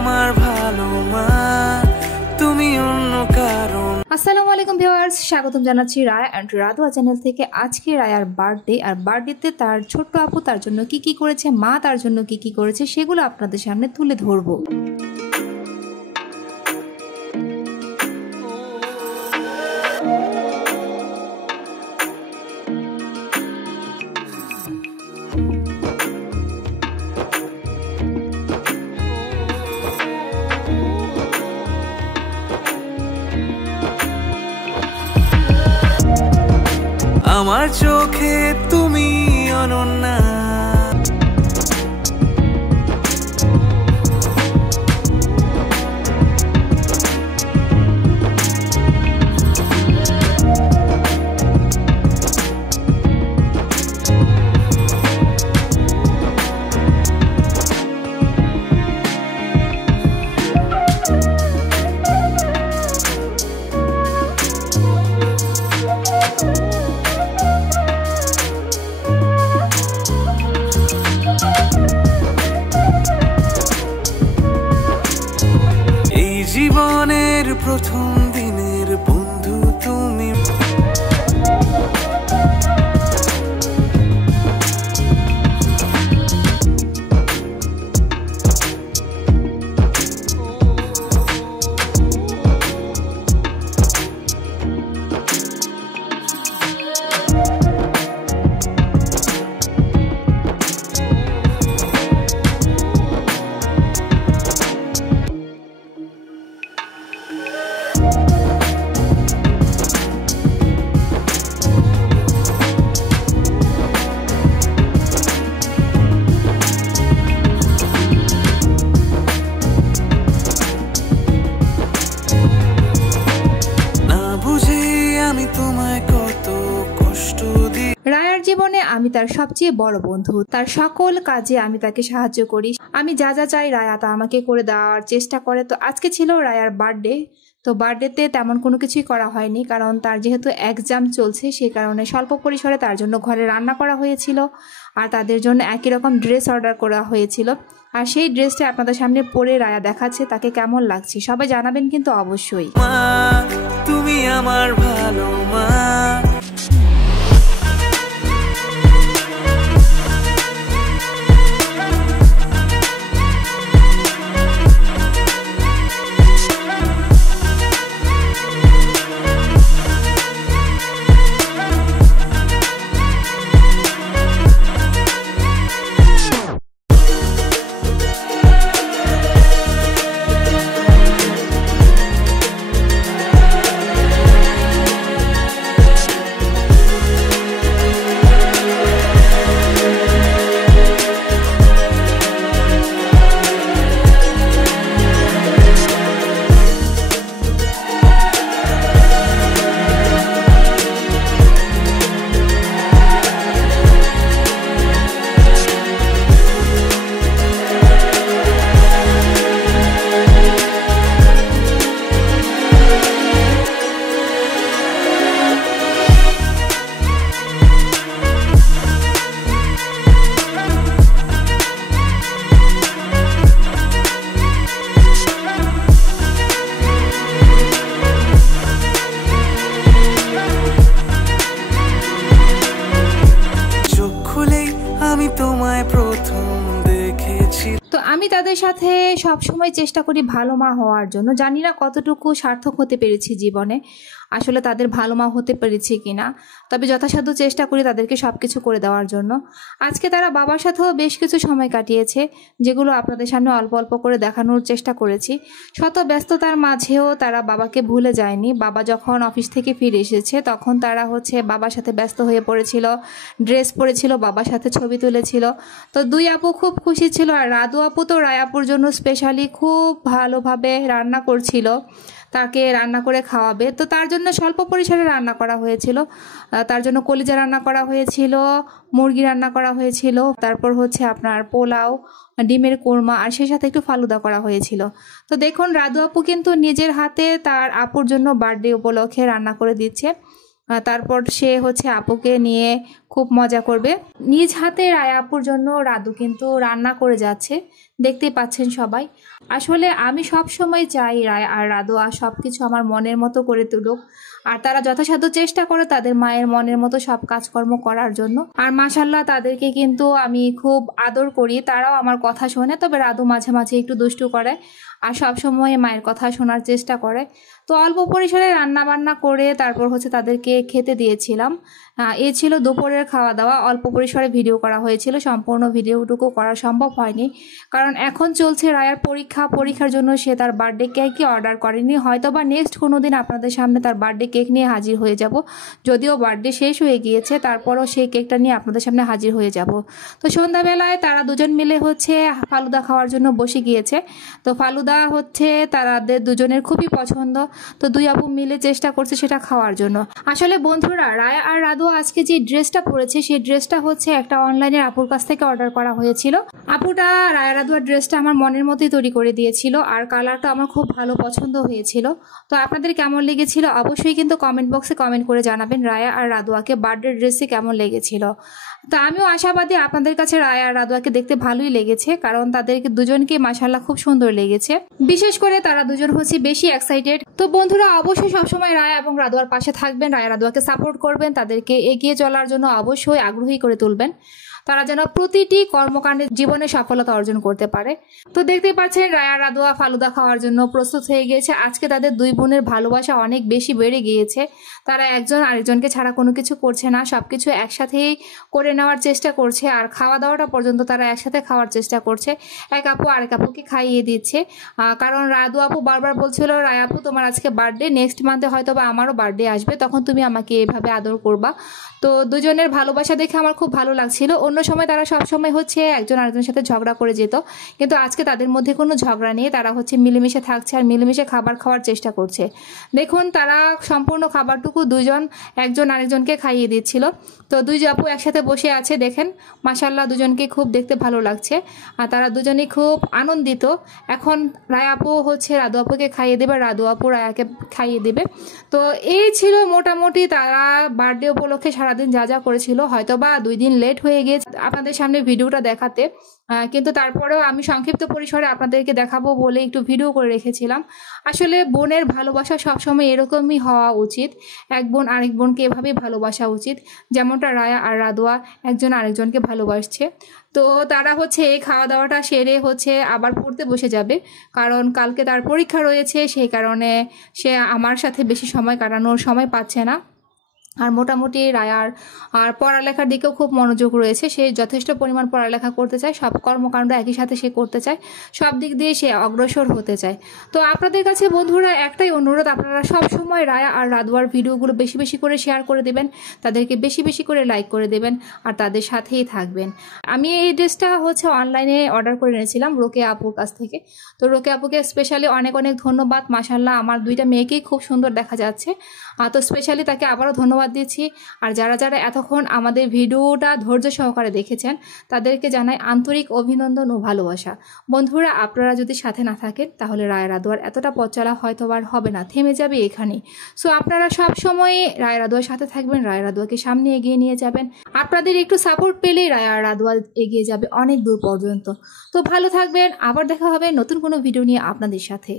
আমার ভালো মা, তুমি অন্য কারণ। আসসালামু আলাইকুম ভিউয়ার্স, স্বাগতম জানাচ্ছি রায়া এন্ড রাধুয়া চ্যানেল থেকে। আজকে রায়ার বার্থডে, আর বার্থডেতে তার ছোট্ট আপু তার জন্য কি কি করেছে, মা তার জন্য কি কি করেছে, সেগুলো আপনাদের সামনে তুলে ধরবো। আমার চোখে তুমি অনন্যা, জীবনের প্রথম দিনের বন্ধু তুমি। রায়ার জীবনে আমি তার সবচেয়ে বড় বন্ধু, তার সকল কাজে আমি তাকে সাহায্য করি। আমি যা যা চাই রায়া তা আমাকে করে দেওয়ার চেষ্টা করে। তো আজকে ছিল রায়ার বার্থডে, তো বার্থডেতে তেমন কোনো কিছুই করা হয়নি, কারণ তার যেহেতু এক্সাম চলছে সেই কারণে স্বল্প পরিসরে তার জন্য ঘরে রান্না করা হয়েছিল, আর তাদের জন্য একই রকম ড্রেস অর্ডার করা হয়েছিল। আর সেই ড্রেসটা আপনাদের সামনে পরে রায়া দেখাচ্ছে তাকে কেমন লাগছে, সবাই জানাবেন কিন্তু অবশ্যই। তুমি আমার ভালো মা। তো আমি তাদের সাথে সব সময় চেষ্টা করি ভালো মা হওয়ার জন্য। জানি না কতটুকু সার্থক হতে পেরেছি জীবনে, আসলে তাদের ভালো মা হতে পেরেছি কিনা, তবে যথাসাধ্য চেষ্টা করি তাদেরকে সব কিছু করে দেওয়ার জন্য। আজকে তারা বাবার সাথেও বেশ কিছু সময় কাটিয়েছে, যেগুলো আপনাদের সামনে অল্প অল্প করে দেখানোর চেষ্টা করেছি। শত ব্যস্ততার মাঝেও তারা বাবাকে ভুলে যায়নি। বাবা যখন অফিস থেকে ফিরে এসেছে তখন তারা বাবার সাথে ব্যস্ত হয়ে পড়েছিল, ড্রেস পরেছিল, বাবার সাথে ছবি তুলেছিল। তো দুই আপু খুব খুশি ছিল, আর রাধু আপু তো রায়াপুর জন্য স্পেশালি খুব ভালোভাবে রান্না করছিল, তাকে রান্না করে খাওয়াবে। তো তার জন্য স্বল্প পরিসরে রান্না করা হয়েছিল, তার জন্য কলিজা রান্না করা হয়েছিল, মুরগি রান্না করা হয়েছিল, তারপর আপনার পোলাও, ডিমের কোরমা, আর সেই সাথে একটু ফালুদা করা হয়েছিল। তো দেখুন রাধু আপু কিন্তু নিজের হাতে তার আপুর জন্য বার্থডে উপলক্ষে রান্না করে দিচ্ছে। তারপর সে হচ্ছে আপুকে নিয়ে খুব মজা করবে। নিজ হাতে রায়া আপুর জন্য রাদু কিন্তু রান্না করে যাচ্ছে, দেখতেই পাচ্ছেন সবাই। আসলে আমি সব সময় চাই রায়া আর রাদু আর সব কিছু আমার মনের মতো করে তুলুক, আর তারা যথাসাধ্য চেষ্টা করে তাদের মায়ের মনের মতো সব কাজকর্ম করার জন্য। আর মাশাল্লাহ তাদেরকে কিন্তু আমি খুব আদর করি, তারাও আমার কথা শোনে। তবে রাদু মাঝে মাঝে একটু দুষ্টু করে আর সব সময় মায়ের কথা শোনার চেষ্টা করে। তো অল্প পরিসরে রান্না বান্না করে তারপর হচ্ছে তাদেরকে খেতে দিয়েছিলাম। এই ছিল দুপুরের খাওয়া দাওয়া। অল্প পরিসরে ভিডিও করা হয়েছিল, সম্পূর্ণ ভিডিওটুকু করা সম্ভব হয়নি, কারণ এখন চলছে রায়ার পরীক্ষার জন্য সে তার বার্থডে কেকই অর্ডার করেনি। হয়তো বা নেক্সট কোনো দিন আপনাদের সামনে তার বার্থডে কেক নিয়ে হাজির হয়ে যাব। যদিও বার্থডে শেষ হয়ে গিয়েছে, তারপরও সেই কেকটা নিয়ে আপনাদের সামনে হাজির হয়ে যাব। তো সন্ধ্যাবেলায় তারা দুজন মিলে হচ্ছে ফালুদা খাওয়ার জন্য বসে গিয়েছে। তো ফালুদা হচ্ছে তাদের দুজনের খুবই পছন্দ। তো দুই আপু মিলে চেষ্টা করছে সেটা খাওয়ার জন্য। আসলে বন্ধুরা, রায়া আর রাদু আজকে যে ড্রেসটা পরেছে সেই ড্রেসটা হচ্ছে একটা অনলাইনের আপুর কাছ থেকে অর্ডার করা হয়েছিল। আপুটা রায়া রাদুয়ার ড্রেসটা আমার মনের মতোই তৈরি করে দিয়েছিল, আর কালারটা আমার খুব ভালো পছন্দ হয়েছিল। তো আপনাদের কেমন লেগেছিল অবশ্যই কিন্তু কমেন্ট বক্সে কমেন্ট করে জানাবেন রায়া আর রাদুয়াকে বার্থডে ড্রেসে কেমন লেগেছিল। তো আমিও আশাবাদী আপনাদের কাছে রায়া আর রাদুয়াকে দেখতে ভালোই লেগেছে, কারণ তাদেরকে দুজনকে মাশাআল্লাহ খুব সুন্দর লেগেছে। বিশেষ করে তারা দুজন হচ্ছে বেশি এক্সাইটেড। তো বন্ধুরা, অবশ্যই সবসময় রায়া এবং রাদুয়ার পাশে থাকবেন, রায়া রাদুয়াকে সাপোর্ট করবেন, তাদেরকে এগিয়ে চলার জন্য অবশ্যই আগ্রহী করে তুলবেন, তারা যেন প্রতিটি কর্মকাণ্ডে জীবনে সফলতা অর্জন করতে পারে। তো দেখতে পাচ্ছেন রায়া রাদুয়া ফালুদা খাওয়ার জন্য প্রস্তুত হয়ে গিয়েছে। আজকে তাদের দুই বোনের ভালোবাসা অনেক বেশি বেড়ে গিয়েছে। তারা একজন আরেকজনকে ছাড়া কোনো কিছু করছে না, সবকিছু একসাথেই করে নেওয়ার চেষ্টা করছে। আর খাওয়া দাওয়াটা পর্যন্ত তারা একসাথে খাওয়ার চেষ্টা করছে। এক আপু আরেক আপুকে খাইয়ে দিচ্ছে, কারণ রাদু আপু বারবার বলছিল, রায়া আপু তোমার আজকে বার্থডে, নেক্সট মান্থে হয়তো বা আমারও বার্থডে আসবে, তখন তুমি আমাকে এভাবে আদর করবা। তো দুজনের ভালোবাসা দেখে আমার খুব ভালো লাগছিল। অন্য সময় তারা সব সময় হচ্ছে একজন আরেকজনের সাথে ঝগড়া করে যেত, কিন্তু আজকে তাদের মধ্যে কোনো ঝগড়া নেই, তারা হচ্ছে মিলেমিশে থাকছে আর মিলেমিশে খাবার খাওয়ার চেষ্টা করছে। দেখুন, তারা সম্পূর্ণ খাবারটুকু দুজন একজন আরেকজনকে খাইয়ে দিচ্ছিল। তো দুই আপু একসাথে বসে আছে, দেখেন মাশাআল্লাহ দুজনকে খুব দেখতে ভালো লাগছে, আর তারা দুজনেই খুব আনন্দিত। এখন রায়া আপু হচ্ছে রাদু আপুকে খাইয়ে দেবে, রাদু আপু রায়াকে খাইয়ে দেবে। তো এই ছিল মোটামুটি তারা বার্থডে উপলক্ষে সারাদিন যা যা করেছিল। হয়তো বা 2 দিন লেট হয়ে গিয়েছে আপনাদের সামনে ভিডিওটা দেখাতে, কিন্তু তারপরেও আমি সংক্ষিপ্ত পরিসরে আপনাদেরকে দেখাবো বলে একটু ভিডিও করে রেখেছিলাম। আসলে বোনের ভালোবাসা সবসময় এরকমই হওয়া উচিত, এক বোন আরেক বোনকে এভাবেই ভালোবাসা উচিত, যেমনটা রায়া আর রাদুয়া একজন আরেকজনকে ভালোবাসছে। তো তারা হচ্ছে এই খাওয়া দাওয়াটা সেরে হচ্ছে আবার পড়তে বসে যাবে, কারণ কালকে তার পরীক্ষা রয়েছে, সেই কারণে সে আমার সাথে বেশি সময় কাটানোর সময় পাচ্ছে না। আর মোটামুটি রায়ার আর পড়ালেখার দিকেও খুব মনোযোগ রয়েছে, সে যথেষ্ট পরিমাণ পড়ালেখা করতে চায়, সব কর্মকাণ্ড একই সাথে সে করতে চায়, সব দিক দিয়ে সে অগ্রসর হতে চায়। তো আপনাদের কাছে বন্ধুরা একটাই অনুরোধ, আপনারা সব সময় রায়া আর রাদুয়ার ভিডিওগুলো বেশি বেশি করে শেয়ার করে দেবেন, তাদেরকে বেশি বেশি করে লাইক করে দেবেন, আর তাদের সাথেই থাকবেন। আমি এই ড্রেসটা হচ্ছে অনলাইনে অর্ডার করে এনেছিলাম রোকেয়া আপুর কাছ থেকে। তো রোকেয়া আপুকে স্পেশালি অনেক অনেক ধন্যবাদ। মাশাআল্লাহ আমার দুইটা মেয়েকেই খুব সুন্দর দেখা যাচ্ছে, তো স্পেশালি তাকে আবারও ধন্যবাদ দিচ্ছি। আর যারা যারা এতক্ষণ আমাদের ভিডিওটা ধৈর্য সহকারে দেখেছেন তাদেরকে জানাই আন্তরিক অভিনন্দন ও ভালোবাসা। বন্ধুরা, আপনারা যদি সাথে না থাকেন তাহলে রায়া রাদুয়ার এতটা পথ চলা হয়তো আর হবে না, থেমে যাবে এখানেই। সো আপনারা সব সময় রায়া রাদুয়ার সাথে থাকবেন, রায়া রাদুয়াকে সামনে এগিয়ে নিয়ে যাবেন। আপনাদের একটু সাপোর্ট পেলেই রায়া রাদুয়া এগিয়ে যাবে অনেক দূর পর্যন্ত। তো ভালো থাকবেন, আবার দেখা হবে নতুন কোনো ভিডিও নিয়ে আপনাদের সাথে।